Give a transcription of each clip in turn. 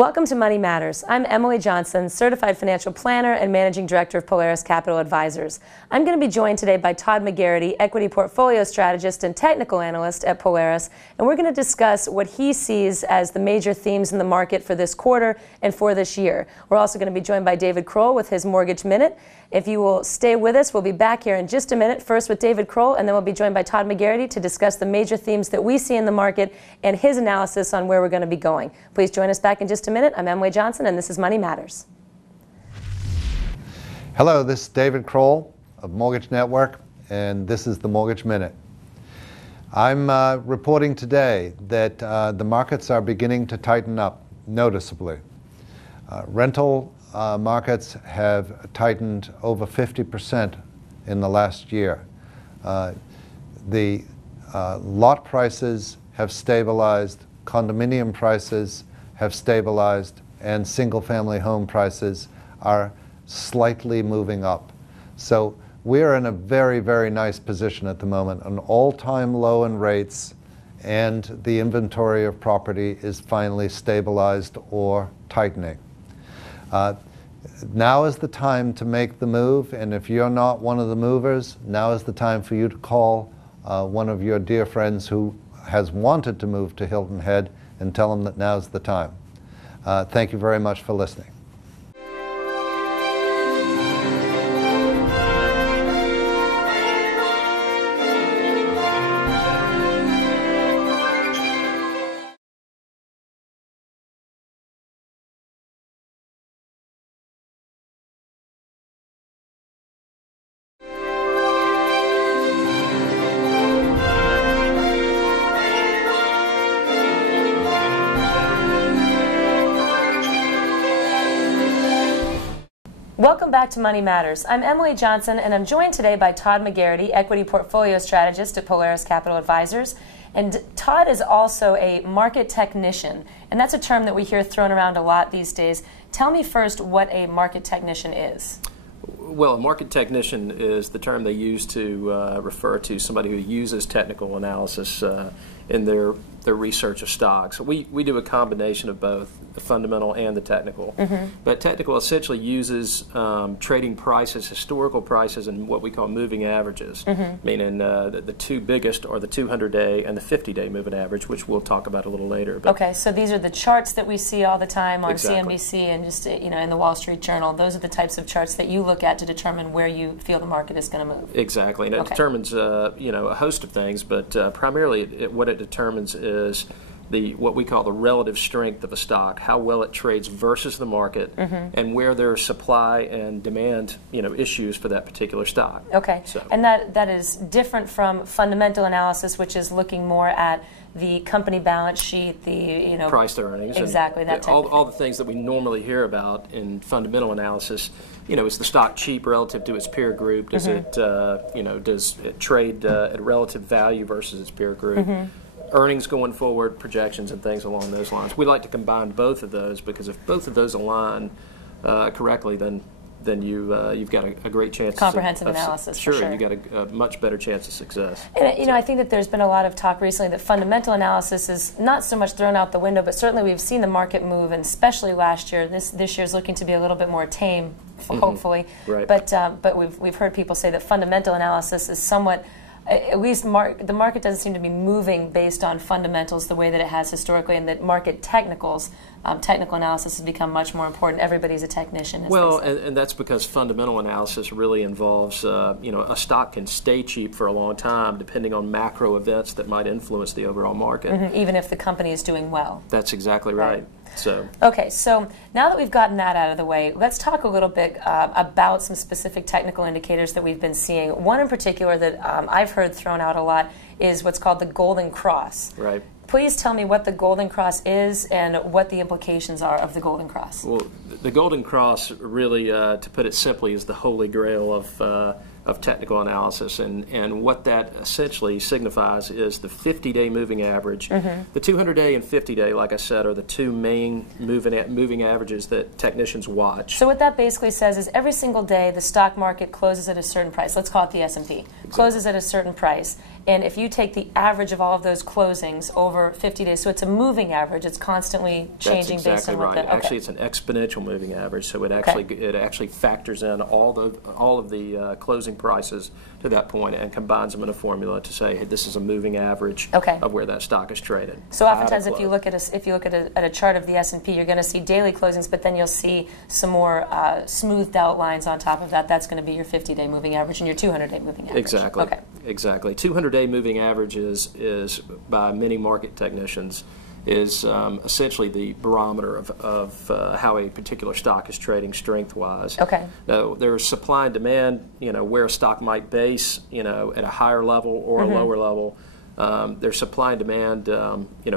Welcome to Money Matters. I'm Emily Johnson, Certified Financial Planner and Managing Director of Polaris Capital Advisors. I'm going to be joined today by Todd McGarity, Equity Portfolio Strategist and Technical Analyst at Polaris, and we're going to discuss what he sees as the major themes in the market for this quarter and for this year. We're also going to be joined by David Kroll with his Mortgage Minute. If you will stay with us, we'll be back here in just a minute, first with David Kroll, and then we'll be joined by Todd McGarity to discuss the major themes that we see in the market and his analysis on where we're going to be going. Please join us back in just a minute. I'm Emily Johnson, and this is Money Matters. Hello, this is David Kroll of Mortgage Network, and this is the Mortgage Minute. I'm reporting today that the markets are beginning to tighten up noticeably. Rental markets have tightened over 50% in the last year. The lot prices have stabilized, condominium prices have stabilized, and single-family home prices are slightly moving up. So we're in a very, very nice position at the moment, an all-time low in rates, and the inventory of property is finally stabilized or tightening. Now is the time to make the move, and if you're not one of the movers, now is the time for you to call one of your dear friends who has wanted to move to Hilton Head and tell them that now's the time. Thank you very much for listening. Welcome back to Money Matters. I'm Emily Johnson, and I'm joined today by Todd McGarity, Equity Portfolio Strategist at Polaris Capital Advisors. And Todd is also a market technician, and that's a term that we hear thrown around a lot these days. Tell me first what a market technician is. Well, a market technician is the term they use to refer to somebody who uses technical analysis in their research of stocks. We do a combination of both, the fundamental and the technical. But technical essentially uses trading prices, historical prices, and what we call moving averages, meaning the two biggest are the 200-day and the 50-day moving average, which we'll talk about a little later. But okay, so these are the charts that we see all the time on exactly. CNBC and just in the Wall Street Journal. Those are the types of charts that you look at to determine where you feel the market is going to move. Exactly, and it determines a host of things, but primarily what it determines is what we call the relative strength of a stock, how well it trades versus the market, and where there are supply and demand issues for that particular stock. Okay, so. And that is different from fundamental analysis, which is looking more at the company balance sheet, the price to earnings, exactly, that type all the things that we normally hear about in fundamental analysis. Is the stock cheap relative to its peer group? Does it does it trade at relative value versus its peer group? Earnings going forward, projections, and things along those lines. We like to combine both of those because if both of those align correctly, then you've got a great chance. Comprehensive analysis. Sure, for sure. You got a much better chance of success. And I think that there's been a lot of talk recently that fundamental analysis is not so much thrown out the window, but certainly we've seen the market move, and especially last year. This year's looking to be a little bit more tame, hopefully. Right. But we've heard people say that fundamental analysis is somewhat. At least the market doesn't seem to be moving based on fundamentals the way that it has historically, and that market technical analysis has become much more important. Everybody's a technician. Well, and that's because fundamental analysis really involves, a stock can stay cheap for a long time depending on macro events that might influence the overall market. Even if the company is doing well. That's exactly right. Okay, so now that we've gotten that out of the way, let's talk a little bit about some specific technical indicators that we've been seeing. One in particular that I've heard thrown out a lot is what's called the Golden Cross. Right. Please tell me what the Golden Cross is and what the implications are of the Golden Cross. Well, the Golden Cross really, to put it simply, is the holy grail of technical analysis, and what that essentially signifies is the 50-day moving average. The 200-day and 50-day, like I said, are the two main moving averages that technicians watch. So what that basically says is every single day the stock market closes at a certain price. Let's call it the S&P. Closes at a certain price, And if you take the average of all of those closings over 50 days, so it's a moving average, it's constantly changing based on what the... That's exactly right. Actually, it's an exponential moving average, so it actually factors in all of the closing prices to that point and combines them in a formula to say, hey, this is a moving average of where that stock is traded. So oftentimes, if you look at a chart of the S&P, you're going to see daily closings, but then you'll see some more smoothed out lines on top of that. That's going to be your 50-day moving average and your 200-day moving average. Exactly. Okay. Exactly. 200-day moving average is by many market technicians is essentially the barometer of how a particular stock is trading strength-wise. Okay. Now, there's supply and demand, where a stock might base, at a higher level or a lower level. There's supply and demand,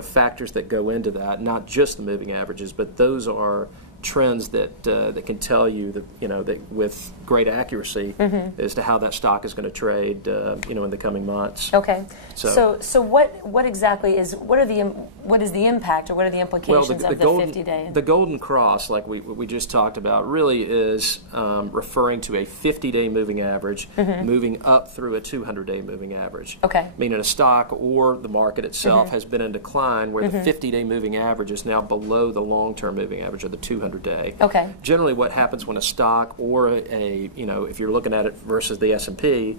factors that go into that, not just the moving averages, but those are trends that can tell you that with great accuracy as to how that stock is going to trade in the coming months. Okay. So what exactly is what is the impact or what are the implications of the 50-day? The golden cross, like we just talked about, really is referring to a 50-day moving average moving up through a 200-day moving average. Okay. Meaning a stock or the market itself has been in decline where the 50-day moving average is now below the long-term moving average of the 200-day. Okay. Generally, what happens when a stock or if you're looking at it versus the S&P,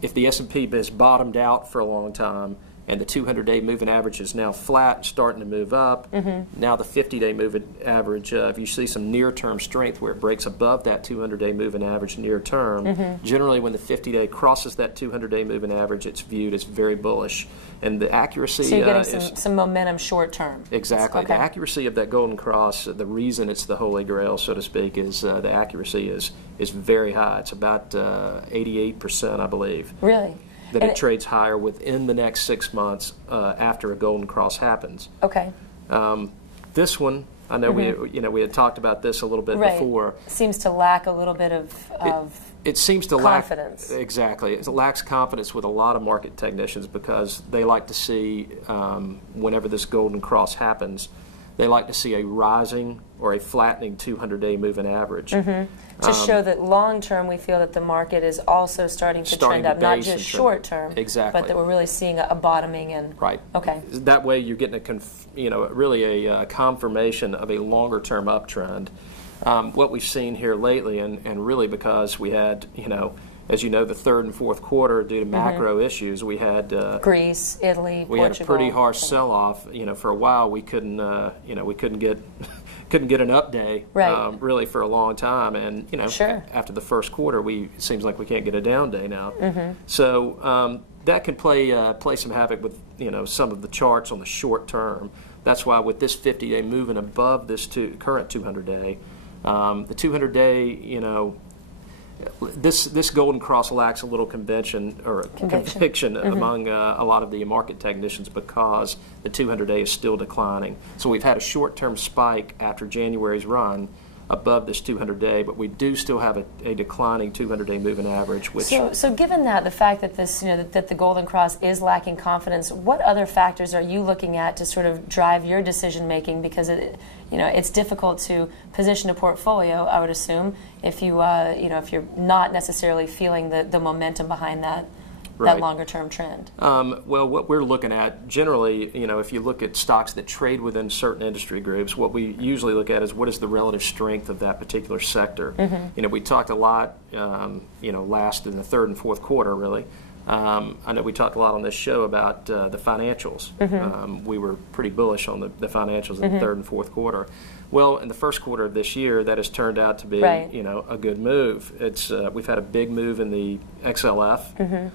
if the S&P has bottomed out for a long time and the 200-day moving average is now flat, starting to move up, now the 50-day moving average, if you see some near-term strength where it breaks above that 200-day moving average near-term, generally when the 50-day crosses that 200-day moving average, it's viewed as very bullish. And the accuracy so you're getting some momentum short-term. Exactly. Okay. The accuracy of that golden cross, the reason it's the holy grail, so to speak, is the accuracy is very high. It's about 88%, I believe. Really? That it trades higher within the next 6 months after a golden cross happens. Okay. This one, I know we had talked about this a little bit before. Seems to lack a little bit of it seems to confidence. Exactly. It lacks confidence with a lot of market technicians because they like to see, whenever this golden cross happens, they like to see a rising or a flattening 200-day moving average. To show that long-term we feel that the market is also starting to trend up, not just short-term, exactly. but that we're really seeing a bottoming. And right. Okay. That way you're getting really a confirmation of a longer-term uptrend. What we've seen here lately, and really because we had, as you know, the third and fourth quarter due to macro issues, we had Greece, Italy, we Portugal. had a pretty harsh sell-off. For a while we couldn't get an up day really for a long time, and after the first quarter, it seems like we can't get a down day now. So that can play some havoc with some of the charts on the short term. That's why with this 50-day moving above this current 200-day, the 200-day, this golden cross lacks a little conviction among a lot of the market technicians because the 200-day is still declining. So we've had a short-term spike after January's run above this 200-day, but we do still have a declining 200-day moving average. Which so given that the fact that this that the golden cross is lacking confidence, what other factors are you looking at to sort of drive your decision making? Because it's difficult to position a portfolio, I would assume, if if you're not necessarily feeling the momentum behind that longer term trend. Well, what we're looking at generally, if you look at stocks that trade within certain industry groups, what we usually look at is what is the relative strength of that particular sector. We talked a lot, last in the third and fourth quarter, really. I know we talked a lot on this show about the financials. We were pretty bullish on the financials in the third and fourth quarter. Well, in the first quarter of this year, that has turned out to be, a good move. We've had a big move in the XLF,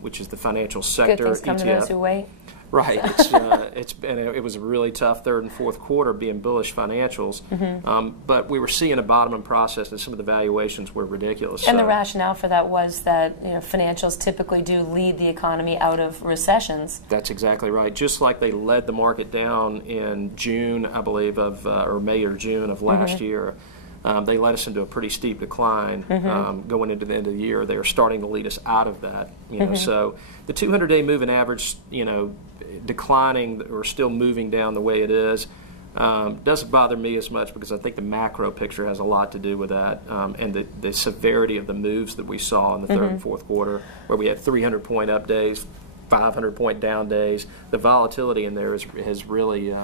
which is the financial sector Good things come ETF. to those who wait. Right. It was a really tough third and fourth quarter being bullish financials, but we were seeing a bottoming process and some of the valuations were ridiculous. And the rationale for that was that financials typically do lead the economy out of recessions. That's exactly right. Just like they led the market down in June, I believe, or May or June of last year. They led us into a pretty steep decline going into the end of the year. They're starting to lead us out of that. So the 200-day moving average, declining or still moving down the way it is, Doesn't bother me as much because I think the macro picture has a lot to do with that, and the severity of the moves that we saw in the third and fourth quarter, where we had 300-point up days, 500-point down days. The volatility in there has really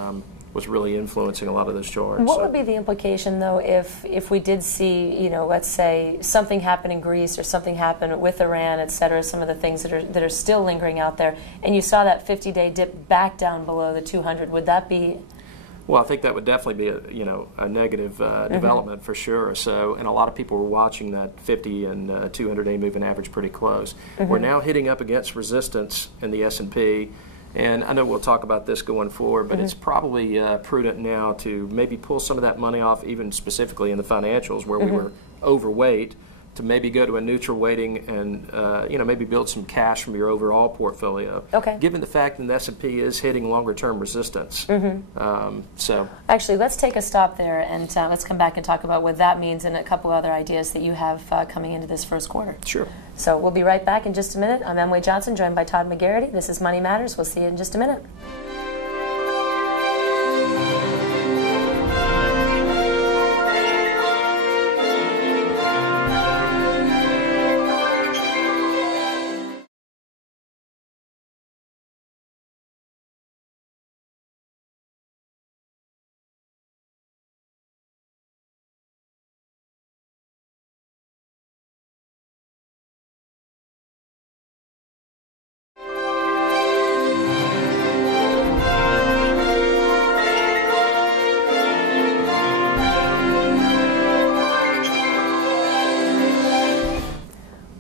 was really influencing a lot of those charts. What would be the implication, though, if we did see, you know, let's say something happen in Greece or something happen with Iran, et cetera, some of the things that are still lingering out there, and you saw that 50-day dip back down below the 200? Would that be? Well, I think that would definitely be a negative development for sure. So, and a lot of people were watching that 50 and 200-day moving average pretty close. We're now hitting up against resistance in the S&P. And I know we'll talk about this going forward, but it's probably prudent now to maybe pull some of that money off, even specifically in the financials where we were overweight, to maybe go to a neutral weighting and maybe build some cash from your overall portfolio. Okay. Given the fact that the S&P is hitting longer-term resistance. So actually, let's take a stop there and let's come back and talk about what that means and a couple other ideas that you have coming into this first quarter. Sure. So we'll be right back in just a minute. I'm Emily Johnson, joined by Todd McGarity. This is Money Matters. We'll see you in just a minute.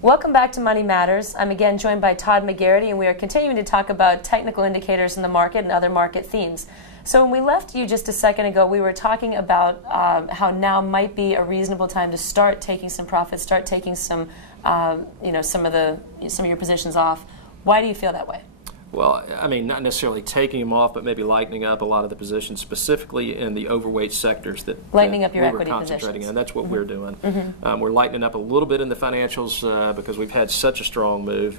Welcome back to Money Matters. I'm again joined by Todd McGarity, and we are continuing to talk about technical indicators in the market and other market themes. So when we left you just a second ago, we were talking about how now might be a reasonable time to start taking some profits, start taking some, some of your positions off. Why do you feel that way? Well, I mean, not necessarily taking them off, but maybe lightening up a lot of the positions, specifically in the overweight sectors that lightening up your we equity were concentrating positions. on. That's what we're doing. We're lightening up a little bit in the financials because we've had such a strong move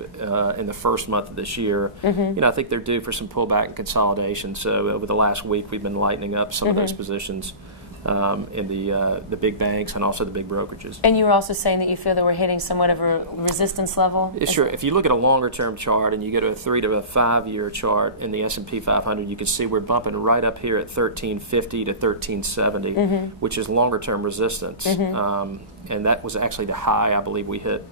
in the first month of this year. I think they're due for some pullback and consolidation. So over the last week, we've been lightening up some of those positions in the big banks and also the big brokerages. And you were also saying that you feel that we're hitting somewhat of a resistance level? Sure. If you look at a longer-term chart and you go to a 3 to a 5 year chart in the S&P 500, you can see we're bumping right up here at 1350 to 1370, which is longer-term resistance. And that was actually the high I believe we hit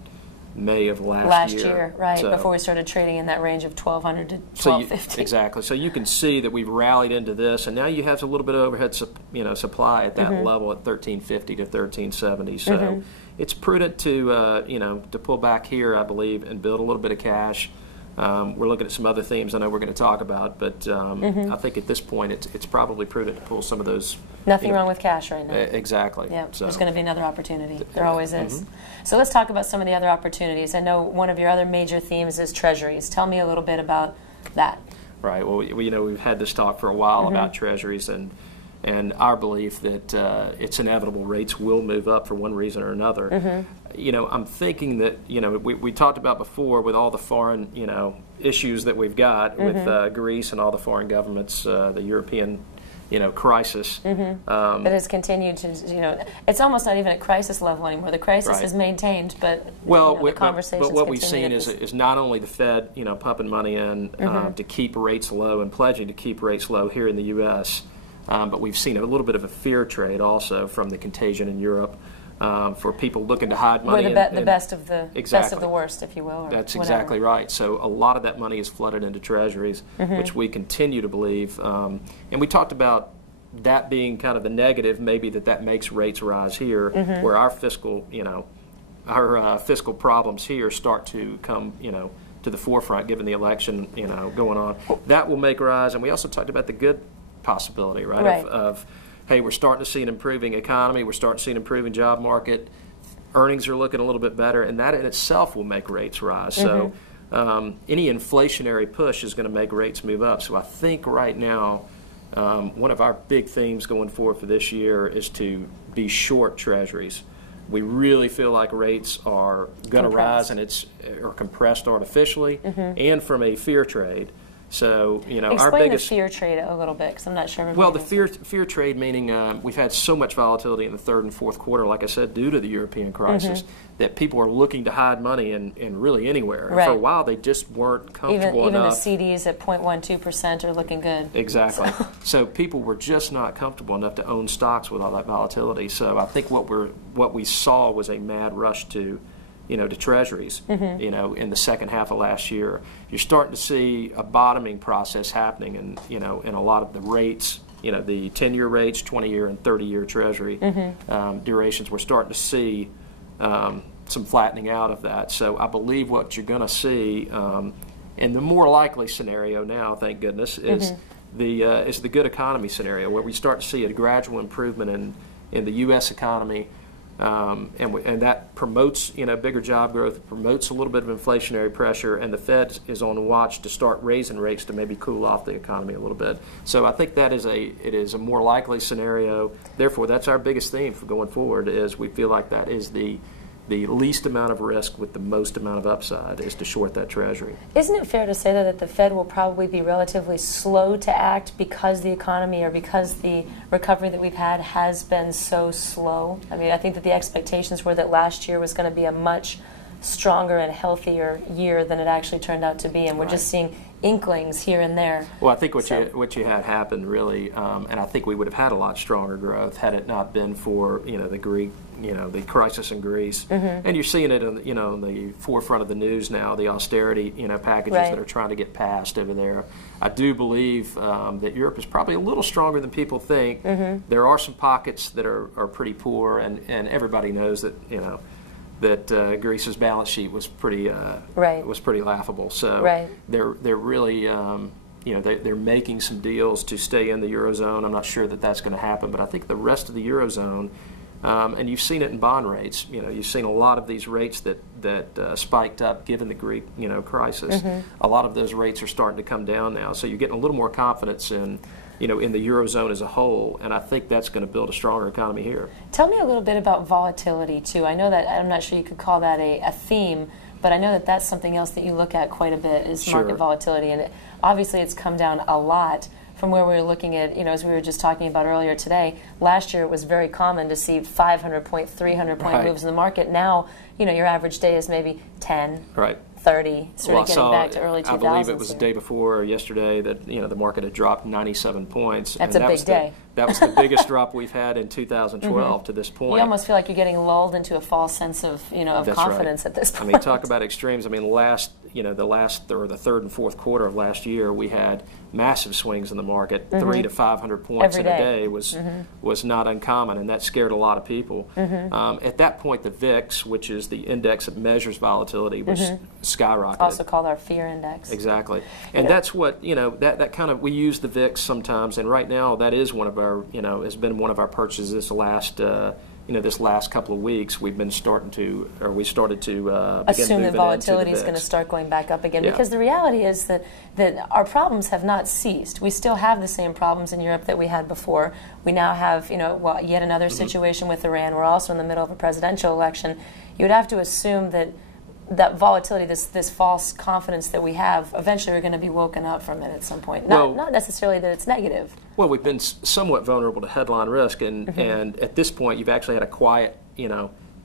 May of last year. Right, so, before we started trading in that range of 1200 to 1250. Exactly. So you can see that we've rallied into this, and now you have a little bit of overhead supply at that level at 1350 to 1370. So it's prudent to pull back here, I believe, and build a little bit of cash. We're looking at some other themes I know we're going to talk about, but I think at this point it's probably prudent to pull some of those. Nothing wrong with cash right now. Exactly. Yeah, so there's going to be another opportunity. There always is. So let's talk about some of the other opportunities. I know one of your other major themes is treasuries. Tell me a little bit about that. Right. Well, we've had this talk for a while about treasuries and our belief that it's inevitable rates will move up for one reason or another. I'm thinking that, we talked about before with all the foreign, issues that we've got with Greece and all the foreign governments, the European, crisis. That has continued to, it's almost not even at crisis level anymore. The crisis is maintained, but the conversations But what we've seen is not only the Fed, pumping money in to keep rates low and pledging to keep rates low here in the U.S., but we've seen a little bit of a fear trade also from the contagion in Europe for people looking to hide money. We're the best of the worst, if you will. That's whatever. Exactly right. So a lot of that money is flooded into treasuries, which we continue to believe. And we talked about that being kind of the negative, maybe that makes rates rise here, where our fiscal, our fiscal problems here start to come, to the forefront given the election, going on. That will make rise. And we also talked about the good possibility, right? Of hey, we're starting to see an improving economy, we're starting to see an improving job market, earnings are looking a little bit better, and that in itself will make rates rise. So any inflationary push is going to make rates move up. So I think right now one of our big themes going forward for this year is to be short treasuries. We really feel like rates are going to rise, and or compressed artificially and from a fear trade. So, you know, Explain our biggest the fear trade a little bit, because I'm not sure. Well, the fear trade, meaning we've had so much volatility in the third and fourth quarter, like I said, due to the European crisis, that people are looking to hide money in really anywhere. Right. And for a while, they just weren't comfortable enough. Even the CDs at 0.12% are looking good. Exactly. So people were just not comfortable enough to own stocks with all that volatility. So I think what we saw was a mad rush to treasuries, in the second half of last year. You're starting to see a bottoming process happening in a lot of the rates, the 10-year rates, 20-year and 30-year treasury durations. We're starting to see some flattening out of that. So I believe what you're going to see in the more likely scenario now, thank goodness, is the good economy scenario, where we start to see a gradual improvement in the U.S. economy. And that promotes, bigger job growth, promotes a little bit of inflationary pressure, and the Fed is on watch to start raising rates to maybe cool off the economy a little bit. So I think it is a more likely scenario. Therefore, that's our biggest theme for going forward. Is we feel like that is the least amount of risk with the most amount of upside, is to short that treasury. Isn't it fair to say that the Fed will probably be relatively slow to act because the economy, or because the recovery that we've had has been so slow? I mean, I think that the expectations were that last year was going to be a much stronger and healthier year than it actually turned out to be, and we're just seeing inklings here and there. Well, I think what you had happened really, and I think we would have had a lot stronger growth had it not been for the Greek, the crisis in Greece, and you're seeing it in the forefront of the news now, the austerity packages that are trying to get passed over there. I do believe that Europe is probably a little stronger than people think. There are some pockets that are pretty poor, and everybody knows that that Greece's balance sheet was pretty laughable. So they're really they're making some deals to stay in the Eurozone. I'm not sure that that's going to happen, but I think the rest of the Eurozone, and you've seen it in bond rates. You've seen a lot of these rates that spiked up given the Greek crisis. A lot of those rates are starting to come down now. So you're getting a little more confidence in the Eurozone as a whole, and I think that's going to build a stronger economy here. Tell me a little bit about volatility, too. I know that, I'm not sure you could call that a theme, but I know that that's something else that you look at quite a bit, is market volatility, and obviously it's come down a lot from where we were looking at, as we were just talking about earlier today. Last year it was very common to see 500-point, 300-point moves in the market. Now, your average day is maybe 10. 30, sort of getting back to early 2000s. I believe it was the day before or yesterday that the market had dropped 97 points. That's a big day. That was the biggest drop we've had in 2012 to this point. You almost feel like you're getting lulled into a false sense of confidence at this point. I mean, talk about extremes. I mean, the third and fourth quarter of last year, we had massive swings in the market. 300 to 500 points in a day was not uncommon, and that scared a lot of people. At that point, the VIX, which is the index that measures volatility, was skyrocketed. Also called our fear index. Exactly, and that's what that kind of, we use the VIX sometimes, and right now that is one of our has been one of our purchases this last couple of weeks. We started to assume that volatility is going to start going back up again, because the reality is that our problems have not ceased. We still have the same problems in Europe that we had before. We now have yet another situation with Iran. We're also in the middle of a presidential election. You would have to assume that volatility, this false confidence that we have, eventually we're going to be woken up from it at some point. Not necessarily that it's negative. Well, we've been somewhat vulnerable to headline risk, and at this point you've actually had a quiet,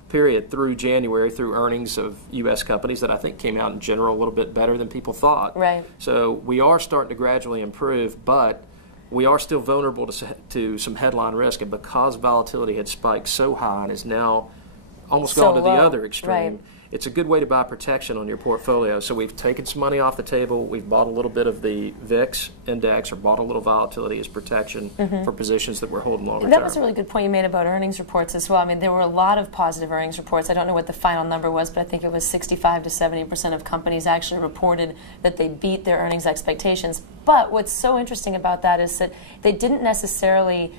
period through January, through earnings of U.S. companies that I think came out in general a little bit better than people thought. Right. So we are starting to gradually improve, but we are still vulnerable to some headline risk, and because volatility had spiked so high and is now almost gone to the other extreme, it's a good way to buy protection on your portfolio. So we've taken some money off the table. We've bought a little bit of the VIX index, or bought a little volatility as protection for positions that we're holding longer term. That was a really good point you made about earnings reports as well. I mean, there were a lot of positive earnings reports. I don't know what the final number was, but I think it was 65 to 70% of companies actually reported that they beat their earnings expectations. But what's so interesting about that is that they didn't necessarily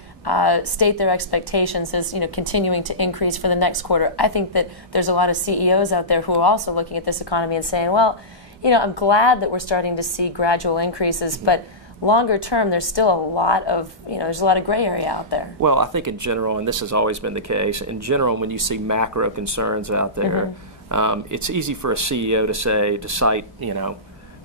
state their expectations as continuing to increase for the next quarter. I think that there's a lot of CEOs out there who are also looking at this economy and saying, well, I'm glad that we're starting to see gradual increases, but longer term, there's still a lot of there's a lot of gray area out there. Well, I think in general, and this has always been the case, in general, when you see macro concerns out there, it's easy for a CEO to cite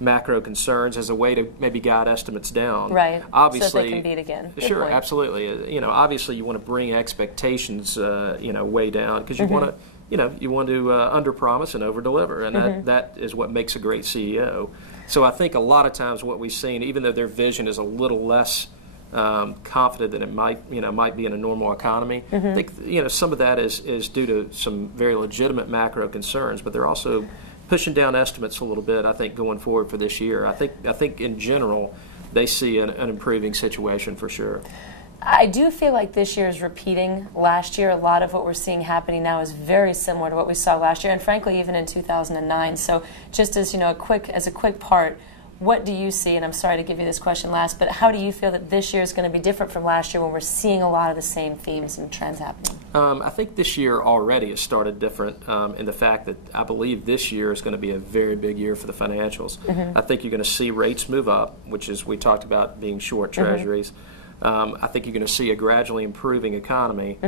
macro concerns as a way to maybe guide estimates down. Right. Obviously, so they can beat again. Good sure, point. absolutely. You know, obviously you want to bring expectations, you know, way down because you want to, you know, you want to underpromise and overdeliver, and that is what makes a great CEO. So I think a lot of times what we've seen, even though their vision is a little less confident than it might be in a normal economy, I think, you know, some of that is due to some very legitimate macro concerns, but they're also pushing down estimates a little bit, I think, going forward for this year. I think in general they see an improving situation for sure. I do feel like this year is repeating last year. A lot of what we're seeing happening now is very similar to what we saw last year, and frankly, even in 2009. So, just as a quick part, what do you see? And I'm sorry to give you this question last, but how do you feel that this year is going to be different from last year when we're seeing a lot of the same themes and trends happening? I think this year already has started different in the fact that I believe this year is going to be a very big year for the financials. I think you're going to see rates move up, which is, we talked about being short treasuries. I think you're going to see a gradually improving economy.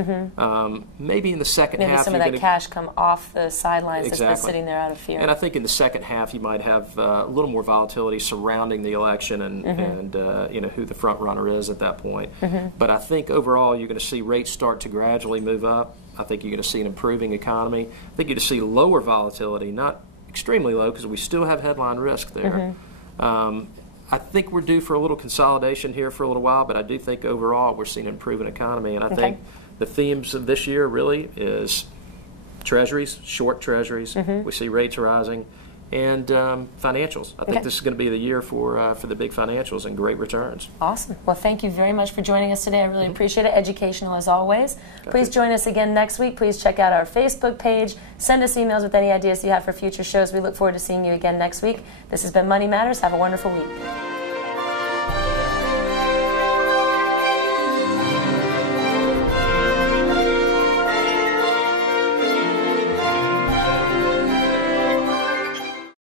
Maybe in the second half, some of that cash come off the sidelines that's been sitting there out of fear. And I think in the second half, you might have a little more volatility surrounding the election and you know, who the front runner is at that point. But I think overall, you're going to see rates start to gradually move up. I think you're going to see an improving economy. I think you're going to see lower volatility, not extremely low, because we still have headline risk there. I think we're due for a little consolidation here for a little while, but I do think overall we're seeing an improving economy. And I think the themes of this year really is treasuries, short treasuries. We see rates rising, and financials. I think this is going to be the year for the big financials and great returns. Awesome. Well, thank you very much for joining us today. I really appreciate it. Educational as always. Please join us again next week. Please check out our Facebook page. Send us emails with any ideas you have for future shows. We look forward to seeing you again next week. This has been Money Matters. Have a wonderful week.